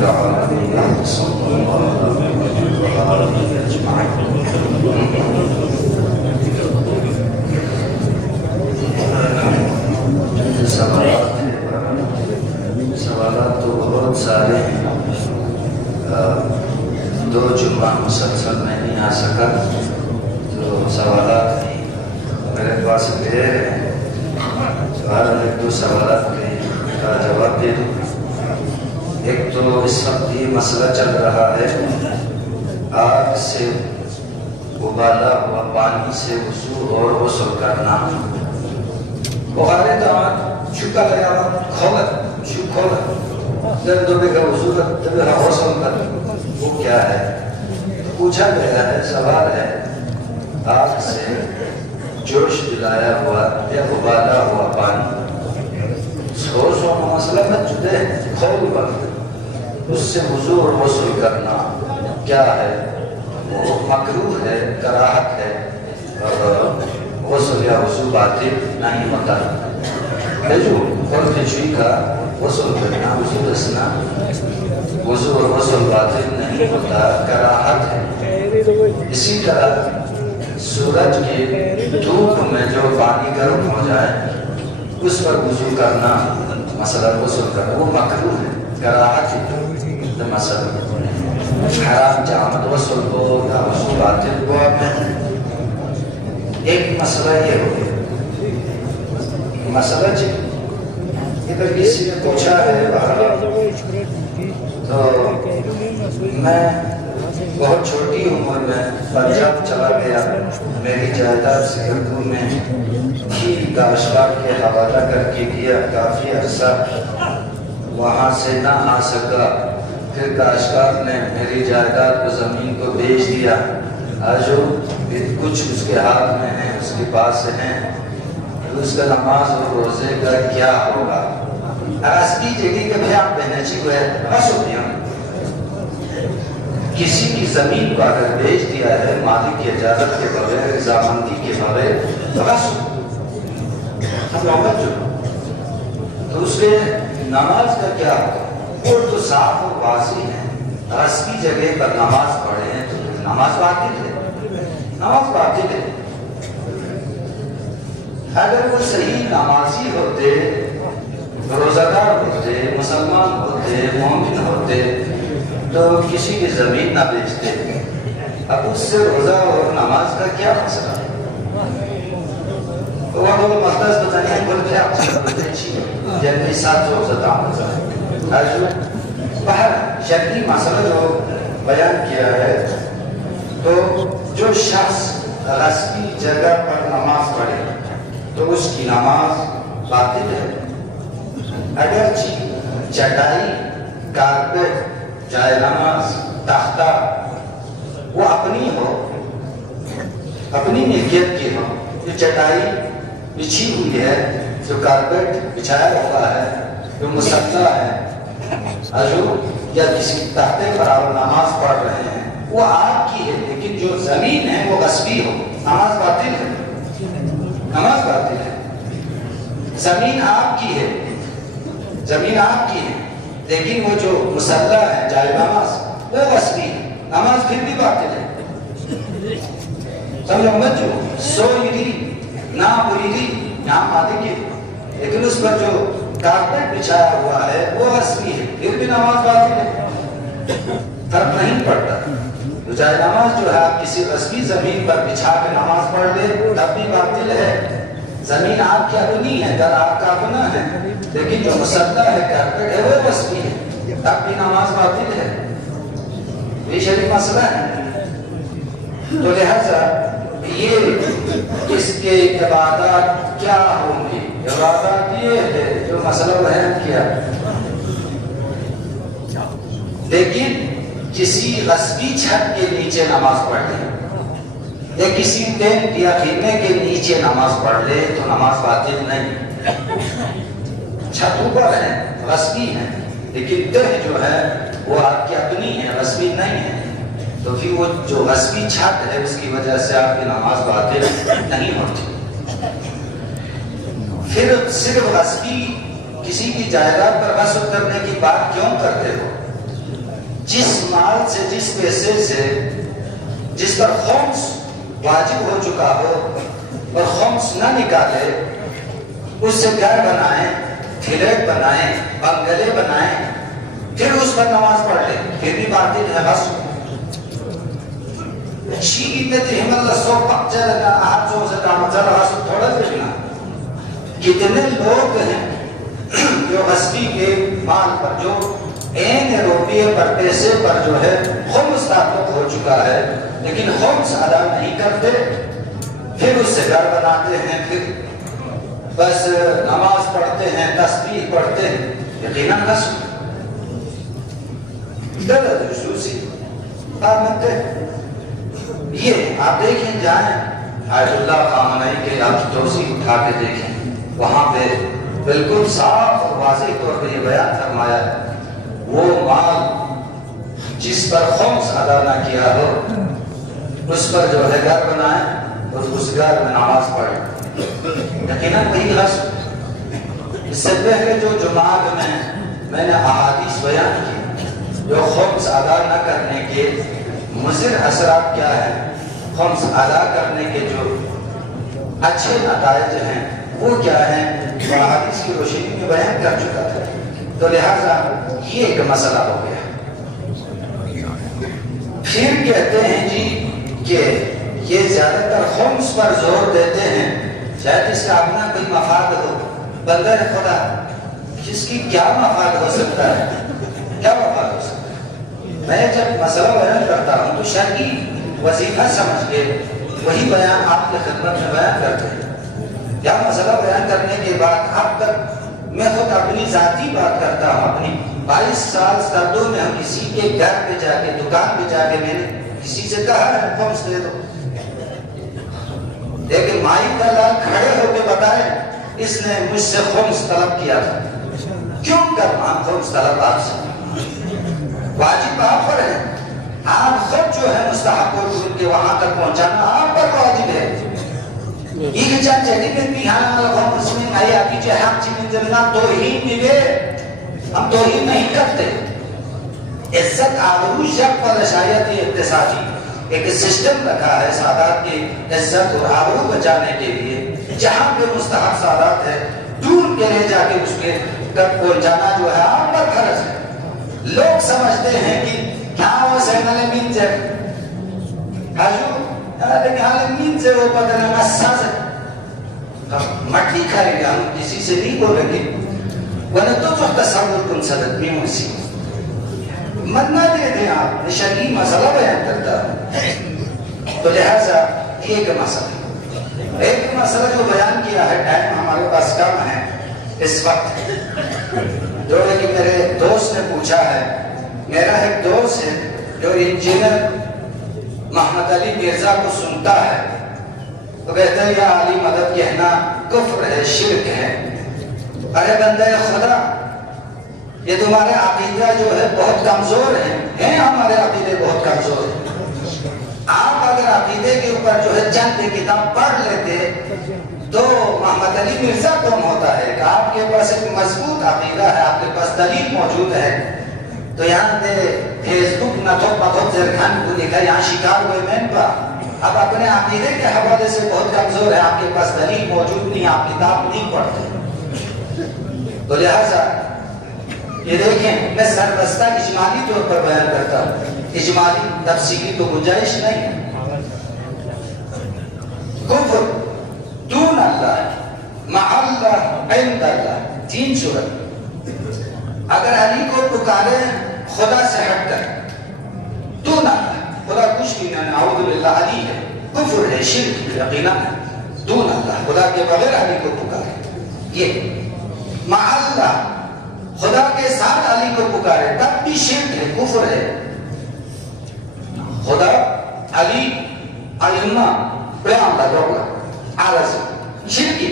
العالمين صلى الله عليه أجمعين. سوالات تو بہت سارے ہیں، دو جمعہ مسلسل میں نہیں آ سکا تو سوالات میرے پاس ڈھیر ہیں، ایک دو سوالات کا جواب دے دوں۔ ایک تو اس وقت یہ مسئلہ چل رہا ہے، آگ سے ابالا ہوا پانی سے وضو اور غسل کرنا۔ بخارے داماد شکا لگا کھولا شکھولا جب دو کا وضو کا جب غسل کر وہ کیا ہے؟ پوچھا گیا ہے، سوال ہے، آگ سے جوش دلایا ہوا یا ابالا ہوا پانی، سوچ و مسئلہ میں جدے کھول بند، اس سے وضو اور غسل کرنا کیا ہے؟ وہ مکروہ ہے، کراہت ہے، اور غسل یا وضو باطل نہیں ہوتا ہے جو فرد شوئی کا غسل کرنا، وضو دسنا، وضو اور غسل باطل نہیں ہوتا، کراہت ہے۔ اسی طرح سورج کے دھوپ میں جو پانی گرم ہو جائے اس پر وضو کرنا، مثلا غسل کرنا، وہ مکروہ ہے، کراہت ہے۔ مثلا حرام جامد غسل کو یا وضو باطل کو ایک مسئلہ یہ ہو گیا۔ مسئلہ جی ادھر کسی نے پوچھا ہے تو میں بہت چھوٹی عمر میں پنجاب چلا گیا، میری جائیداد سکردو میں تھی، کاشتکار کے حوالہ کر کے گیا، کافی عرصہ وہاں سے نہ آ سکا، پھر کاشتکار نے میری جائیداد کو زمین کو بیچ دیا، آج کچھ اس کے ہاتھ میں ہیں، اس کے پاس ہیں، اس کا نماز اور روزے کا کیا ہوگا؟ اس کی جگہ کے بھی آپ بہنے چاہیے ہے کسی کی زمین کو اگر بیچ دیا ہے مالک کی اجازت کے بغیر، رضامندی کے بغیر، تو اس کے نماز کا کیا ہوگا؟ اور تو صاف اور واضح ہے، اس کی جگہ پر نماز پڑھے ہیں تو نماز باطل ہے، نماز باطل ہے۔ اگر وہ صحیح نمازی ہوتے، روزہ دار ہوتے، مسلمان ہوتے، مومن ہوتے تو کسی کی زمین نہ بیچتے۔ اب اس سے روزہ اور نماز کا کیا مسئلہ ہے؟ وہ مقدس بتانے ہیں بولتے ہیں آپ سے بولتے ہیں جنبی ساتھ جو زدہ مسئلہ ہے۔ باہر شرعی مسئلہ جو بیان کیا ہے تو جو شخص غصبی جگہ پر نماز پڑھے تو اس کی نماز باطل ہے۔ اگرچہ چٹائی، کارپیٹ، جائے نماز، تختہ وہ اپنی ہو، اپنی ملکیت کی ہو، جو چٹائی بچھی ہوئی ہے، جو کارپیٹ بچھایا ہوا ہے، جو مسلح ہے، یا کسی تختے پر آپ نماز پڑھ رہے ہیں، وہ آپ کی ہے، لیکن جو زمین ہے وہ غصبی ہو، نماز باطل ہے، نماز باطل ہے۔ زمین آپ کی ہے، زمین آپ کی ہے، لیکن وہ جو مسلح ہے، جائے نماز، وہ غصبی ہے، نماز پھر بھی باطل ہے۔ سمجھو مت جو سو یدی نا بریدی یہاں مالک ہے، لیکن اس پر جو کارپیٹ بچھایا ہوا ہے وہ غصبی ہے، پھر بھی نماز باطل ہے، فرق نہیں پڑتا۔ تو جائے نماز جو ہے آپ کسی غصبی زمین پر بچھا کے نماز پڑھ لے تب بھی باطل ہے۔ زمین آپ کی اپنی ہے، در آپ کا اپنا ہے، لیکن جو مسلح ہے، کارپیٹ ہے، وہ غصبی ہے، تب بھی نماز باطل ہے۔ یہ شریف مسئلہ ہے۔ تو لہذا یہ اس کے عبادات کیا ہوں گی؟ عبادات یہ ہے جو مسئلہ بیان کیا، لیکن کسی غصبی چھت کے نیچے نماز پڑھ لے یا کسی ٹینٹ یا خیمے کے نیچے نماز پڑھ لے تو نماز باطل نہیں۔ چھت اوپر ہے، غصبی ہے، لیکن تہ جو ہے وہ آپ کی اپنی ہے، غصبی نہیں ہے، تو پھر وہ جو غصبی چھت ہے اس کی وجہ سے آپ کی نماز باطل نہیں ہوتی۔ پھر صرف غصبی کسی کی جائیداد پر غصب کرنے کی بات کیوں کرتے ہو؟ جس مال سے، جس پیسے سے جس پر خمس واجب ہو چکا ہو اور خمس نہ نکالے، اس سے گھر بنائیں، فلیٹ بنائیں، بنگلے بنائیں، پھر اس پر نماز پڑھ لیں، پھر بھی باطل ہے غصب۔ شیئیت اللہ سو پکچر آج سو سے کامچر غصب تھوڑا دیکھنا۔ کتنے لوگ ہیں جو غصبی کے مال پر، جو این روپیے پر، پیسے پر جو ہے خمس تعلق ہو چکا ہے، لیکن خمس ادا نہیں کرتے، پھر اس سے گھر بناتے ہیں، پھر بس نماز پڑھتے ہیں، تسبیح پڑھتے ہیں، یقیناً غصب غلط خصوصی آمدتے۔ یہ آپ دیکھیں، جائیں آیت اللہ خامنئی کے آپ توصیف اٹھا کے دیکھیں، وہاں پہ بالکل صاف اور واضح طور پہ یہ بیان فرمایا ہے، وہ مال جس پر خمس ادا نہ کیا ہو اس پر جو ہے گھر بنائیں اور اس گھر میں نماز پڑھیں، یقیناً وہی غصب۔ اس سے پہلے جو جماعت میں نے احادیث بیان کی، جو خمس ادا نہ کرنے کے مضر اثرات کیا ہیں، خمس ادا کرنے کے جو اچھے نتائج ہیں وہ کیا ہیں، وہ احادیث کی روشنی میں بیان کر چکا تھا، تو لہٰذا یہ ایک مسئلہ ہو گیا۔ پھر کہتے ہیں جی کہ یہ زیادہ تر خمس پر زور دیتے ہیں، شاید اس کا اپنا کوئی مفاد ہو، بندہ خدا اس کی کیا مفاد ہو سکتا ہے، کیا مفاد ہو سکتا ہے؟ میں جب مسئلہ بیان کرتا ہوں تو شرعی وظیفہ سمجھ کے وہی بیان آپ کے خدمت میں بیان کرتے ہیں، یا مسئلہ بیان کرنے کے بعد اب تک میں خود اپنی ذاتی بات کرتا ہوں، اپنی 22 سال سردوں میں ہم کسی کے گھر پہ جا کے، دکان پہ جا کے میں نے کسی سے کہا ہے خمس دے دو، لیکن مائی دلال کھڑے ہو کے بتائیں اس نے مجھ سے خمس طلب کیا تھا، کیوں کرنا خمس طلب آپ سے؟ واجب آپ پر ہے، آپ خود جو ہے مستحق کو ڈھونڈ کے وہاں تک پہنچانا آپ پر واجب ہے۔ یہ چاہ چلی میں پیہانا لگوں اس میں نئی آتی چاہے ہم چیزیں جلنا توہین ملے، ہم توہین نہیں کرتے۔ عزت آبرو شک پر شاید یہ اقتصادی ایک سسٹم رکھا ہے سادات کی عزت اور آبرو بچانے کے لیے، جہاں پہ مستحق سادات ہے ڈھونڈ کے لے جا کے اس کے تک پہنچانا جو ہے آپ پر فرض ہے۔ لوگ سمجھتے ہیں کہ کیا وہ سین علمین سے حجو لیکن علمین سے وہ بدن مساز ہے، مٹی کھائے گا، ہم کسی سے نہیں بولیں گے، ورنہ تو جو تصور کن صدق میں موسی مدنہ دے دیں آپ، شرعی مسئلہ بیان کرتا ہے۔ تو لہذا ایک مسئلہ جو بیان کیا ہے، ٹائم ہمارے پاس کم ہے اس وقت، جو ہے کہ میرے دوست نے پوچھا ہے، میرا ایک دوست ہے جو انجینئر محمد علی مرزا کو سنتا ہے، تو کہتا ہے یا علی مدد کہنا کفر ہے، شرک ہے۔ ارے بندہ خدا، یہ تمہارے عقیدہ جو ہے بہت کمزور ہیں ہمارے عقیدے بہت کمزور ہیں۔ آپ اگر عقیدے کے اوپر جو ہے چند کتاب پڑھ لیتے تو محمد علی مرزا کون ہوتا ہے کہ آپ کے پاس ایک مضبوط عقیدہ ہے، آپ کے پاس دلیل موجود ہے، تو یہاں پہ فیس بک نہ تو پتھر زرخان کو لکھا، یہاں شکار ہوئے مین پا، اب اپنے عقیدے کے حوالے سے بہت کمزور ہے، آپ کے پاس دلیل موجود نہیں، آپ کتاب نہیں پڑھتے، تو لہذا یہ دیکھیں میں سربستہ اجمالی طور پر بیان کرتا ہوں، اجمالی تفصیلی تو گنجائش نہیں ہے۔ کفر دون اللہ، مع اللہ، عند اللہ، 3 صورت۔ اگر علی کو پکارے خدا سے ہٹ کر، دون اللہ، خدا کچھ بھی نہیں، اعوذ باللہ، علی ہے، کفر ہے، شرک ہے، یقینا دون اللہ، خدا کے بغیر علی کو پکارے، یہ مع اللہ، خدا کے ساتھ علی کو پکارے تب بھی شرک ہے، کفر ہے۔ خدا علی ائمہ بیان لگا عرض شرکی،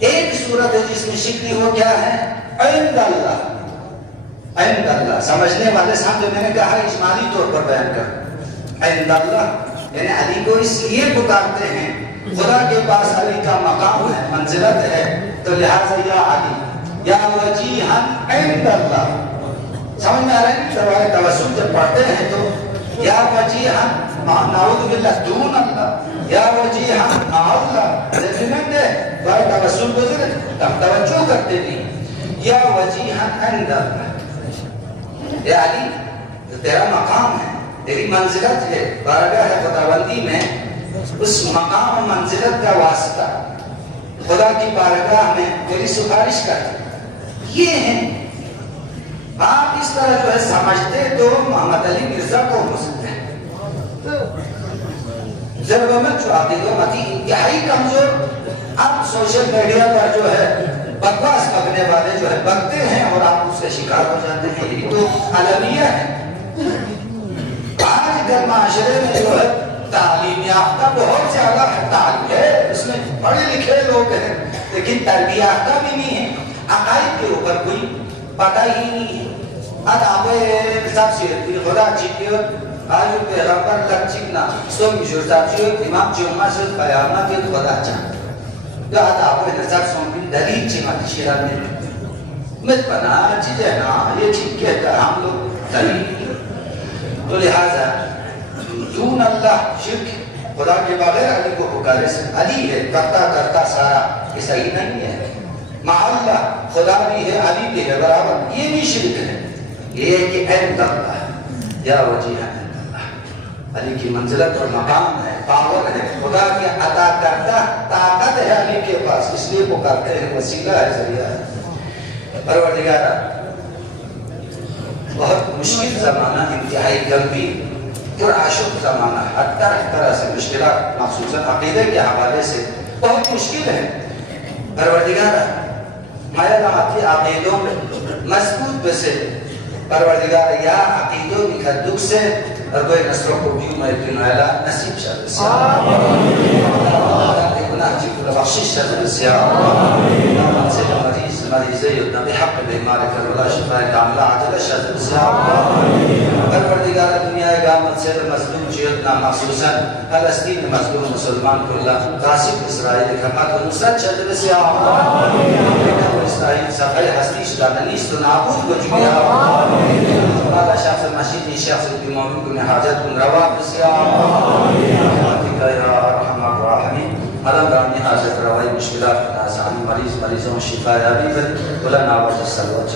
ایک صورت ہے جس میں شرک نہیں ہو، کیا ہے؟ عند اللہ، عند اللہ، سمجھنے والے سامنے میں نے کہا اجمالی طور پر بیان کر، عند اللہ یعنی علی کو اس لیے پکارتے ہیں، خدا کے پاس علی کا مقام ہے، منزلت ہے، تو لہذا یا علی یا وجیہا عند اللہ، سمجھ میں آ رہا ہے نہیں؟ دروائے توسل جب پڑھتے ہیں تو یا وجیہاً نعوذ باللہ دون اللہ، یا وجیہاً مع اللہ، ریفرنٹ ہے دروائے توسل گزرے ہم توجہ کرتے نہیں، یا وجیہاً عند اللہ، یا علی تیرا مقام ہے، تیری منزلت ہے بارگاہ خداوندی میں، اس مقام و منزلت کا واسطہ خدا کی بارگاہ میں میری سفارش کر، یہ ہیں۔ آپ اس طرح جو ہے سمجھتے تو محمد علی مرزا کو ہو سکتے ہیں، ضرور میں جو عقیدتی انتہائی کمزور، آپ سوشل میڈیا پر جو ہے بکواس کرنے والے جو ہے بکتے ہیں اور آپ اس کے شکار ہو جاتے ہیں، یہ تو علمیہ ہے۔ آج در معاشرے میں جو ہے تعلیم یافتہ بہت زیادہ تعلیم ہے، اس میں پڑھے لکھے لوگ ہیں لیکن تربیت یافتہ بھی نہیں ہے، عقائد کے اوپر کوئی پتہ ہی نہیں ہے۔ اد آپ سب سے خدا چیکیو آج پیغمبر لگ چکنا سو میشور صاحب چیو امام جمعہ سے قیامت کے خدا چاہتا جو اد آپ سب سومپی دلیل چیمت شیران میں مت بنا چیزیں نا یہ چیز کہتا ہم لوگ دلیل، تو لہذا دون اللہ شرک خدا کے بغیر علی کو پکارے سے علی ہے کرتا کرتا سارا، یہ صحیح نہیں ہے۔ مع اللہ خدا بھی ہے علی بھی ہے برابر، یہ بھی شرک ہے۔ یہ ہے کہ عند اللہ یا وجیہاً عند اللہ، علی کی منزلت اور مقام ہے، پاور ہے، خدا کے عطا کردہ طاقت ہے علی کے پاس، اس لیے پکارتے ہیں، وسیلہ ہے، ذریعہ ہے۔ پروردگارہ بہت مشکل زمانہ، انتہائی گمبھیر اور عاشق زمانہ، ہر طرح سے مشکلات مخصوصاً عقیدے کے حوالے سے بہت مشکل ہے۔ پروردگارہ مایا نامتی عقیدوں میں مضبوط بسے، پروردگار یا عقیدوں کی دکھ سے اور کوئی نصروں کو بیو میں کنویلا نصیب شد سیاہ گناہ جیب بخشش شد سیاہ سے مریضے یدنا بحق بیمار کربلا شفاء کاملہ عجل شد سیاہ پروردگار دنیا اقامت سے مظلوم جیدنا مخصوصاً فلسطین مظلوم مسلمان کو اللہ قاسم اسرائیل حکمت و نصرت شد سیاہ اسرائیل صفحہ ہستی شدہ ننیست و نابود کو جگیا مالا شخص مشیدی شخص کی مومن کو حاجت کن روا بسیار رحمتک یا ارحم الراحمین علم رانی حاجت روائی مشکلات آسانی مریضوں شفا یابی کر بلند آواز صلوات